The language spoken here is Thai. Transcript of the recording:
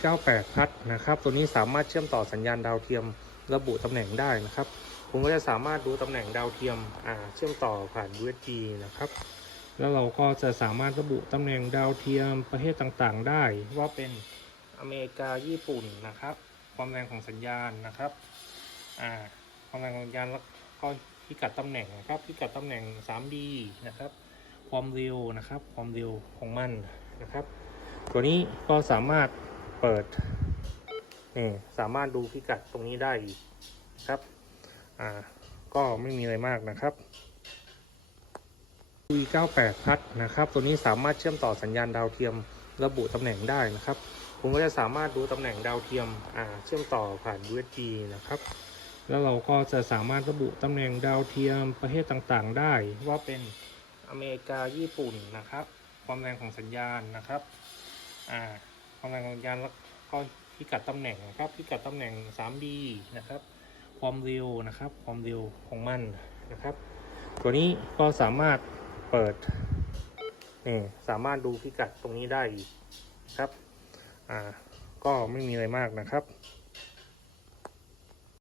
98พัดนะครับ ตัวนี้สามารถเชื่อมต่อสัญญาณดาวเทียมระบุตำแหน่งได้นะครับคุณก็จะสามารถดูตำแหน่งดาวเทียมเชื่อมต่อผ่าน USB นะครับ แล้วเราก็จะสามารถระบุตำแหน่งดาวเทียมประเทศต่างๆ ได้ ว่าเป็นอเมริกาญี่ปุ่นนะครับ ความแรงของสัญญาณนะครับความแรงของสัญญาณแล้วก็พิกัดตำแหน่งนะครับพิกัดตำแหน่ง 3D นะครับ ความเร็วนะครับ ความเร็วของมันนะครับ ตัวนี้ก็สามารถ เปิดนี่สามารถดูพิกัดตรงนี้ได้อีกครับอ่าก็ไม่มีอะไรมากนะครับ V98 พัดนะครับ ตัวนี้สามารถเชื่อมต่อสัญญาณดาวเทียมระบุตำแหน่งได้นะครับคุณก็จะสามารถดูตำแหน่งดาวเทียมอ่าเชื่อมต่อผ่าน USB นะครับ แล้วเราก็จะสามารถระบุตำแหน่งดาวเทียมประเทศต่างๆ ได้ ว่าเป็นอเมริกาญี่ปุ่นนะครับ ความแรงของสัญญาณนะครับ อ่า ความแรงของยานแล้วก็พิกัดตำแหน่งนะครับ พิกัดตำแหน่ง 3D นะครับ ความเร็วนะครับ ความเร็วของมันนะครับ ตัวนี้ก็สามารถเปิดนี่สามารถดูพิกัดตรงนี้ได้อีกครับ อ่า ก็ไม่มีอะไรมากนะครับ